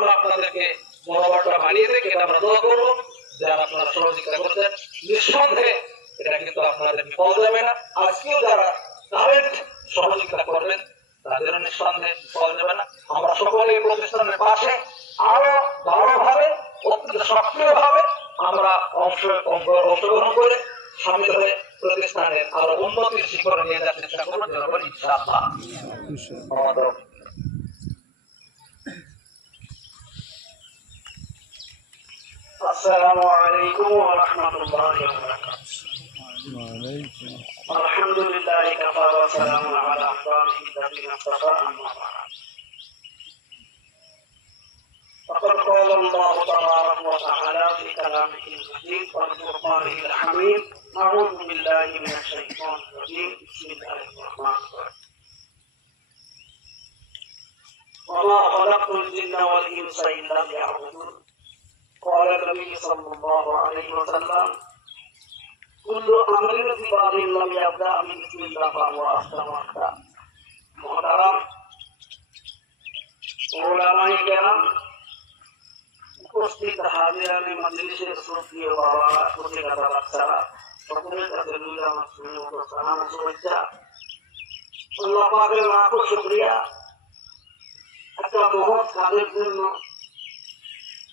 আমরা আপনাদেরকে মনোবলটা বাড়িয়ে দেখি এটা আমরা দোয়া করব। যারা আপনারা সহযোগিতা করছেন নিঃসন্দেহে এটা কিন্তু আপনাদের ফল দেবে না। আজকেও যারা কারেন্ট সহযোগিতা করবেন তাদেরও নিঃসন্দেহে ফল দেবে না। আমরা সকলে এই প্রতিষ্ঠানের পাশে। আরও ভালোভাবে অত্যন্ত সক্রিয় ভাবে আমরা অংশ অংশগ্রহণ করে সামিল হয়ে প্রতিষ্ঠানের আরও উন্নতির শিখরে নিয়ে যাওয়ার চেষ্টা করব। জনগণ ইনশাআল্লাহ। আমাদের السلام عليكم ورحمة الله وبركاته. الحمد لله كفى وسلام على أحبابه الذين اصطفى أما بعد. فقد قال الله تبارك وتعالى في كلامه المجيد والفرقانه الحميد أعوذ بالله من الشيطان الرجيم. بسم الله الرحمن الرحيم. وما خلقت الجن والإنس إلا ليعبدون. قال النبي صلى الله عليه وسلم كل أمر في باب لم يبدأ من بسم الله فهو أصدق وأخطأ محترم ওলামাই কেরাম উপস্থিত হাজিরানি মজলিসের শ্রদ্ধীয় বাবা প্রতিকাতা বাচ্চারা সকলের কাছে মিলে আমার সুন্দর সালাম ও শুভেচ্ছা আল্লাহ পাকের লাখো শুক্রিয়া একটা মহৎ কাজের জন্য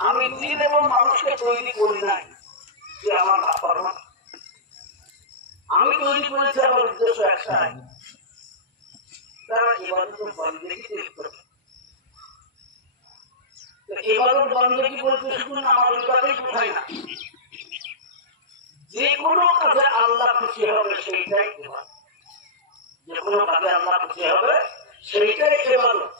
আমি দিন এবং মানুষকে তৈরি করি নাই যে আমার নাফরমান আমি তৈরি করেছি আমার উদ্দেশ্য একটাই শুনুন আমার না যে কোনো কাজে আল্লাহ খুশি হবে, সেইটাই যে কোনো কাজে আল্লাহ খুশি হবে, সেইটাই ইবাদত।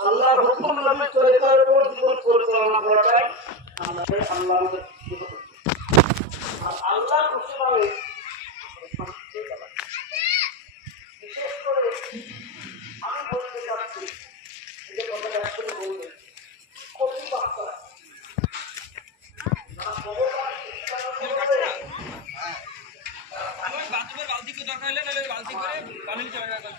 আল্লাহর হুকুম নামে চলে তার উপর জীবন পরিচালনা করাটাই আমাদের আল্লাহ আর আল্লাহ খুশি হবে বিশেষ করে আমি বলতে চাচ্ছি যে কথাটা আসলে বলবেন ওই বাথরুমের বালতিকে দরকার হলে নাহলে বালতি করে পানি চলে যাবে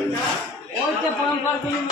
और क्या काम करते हैं?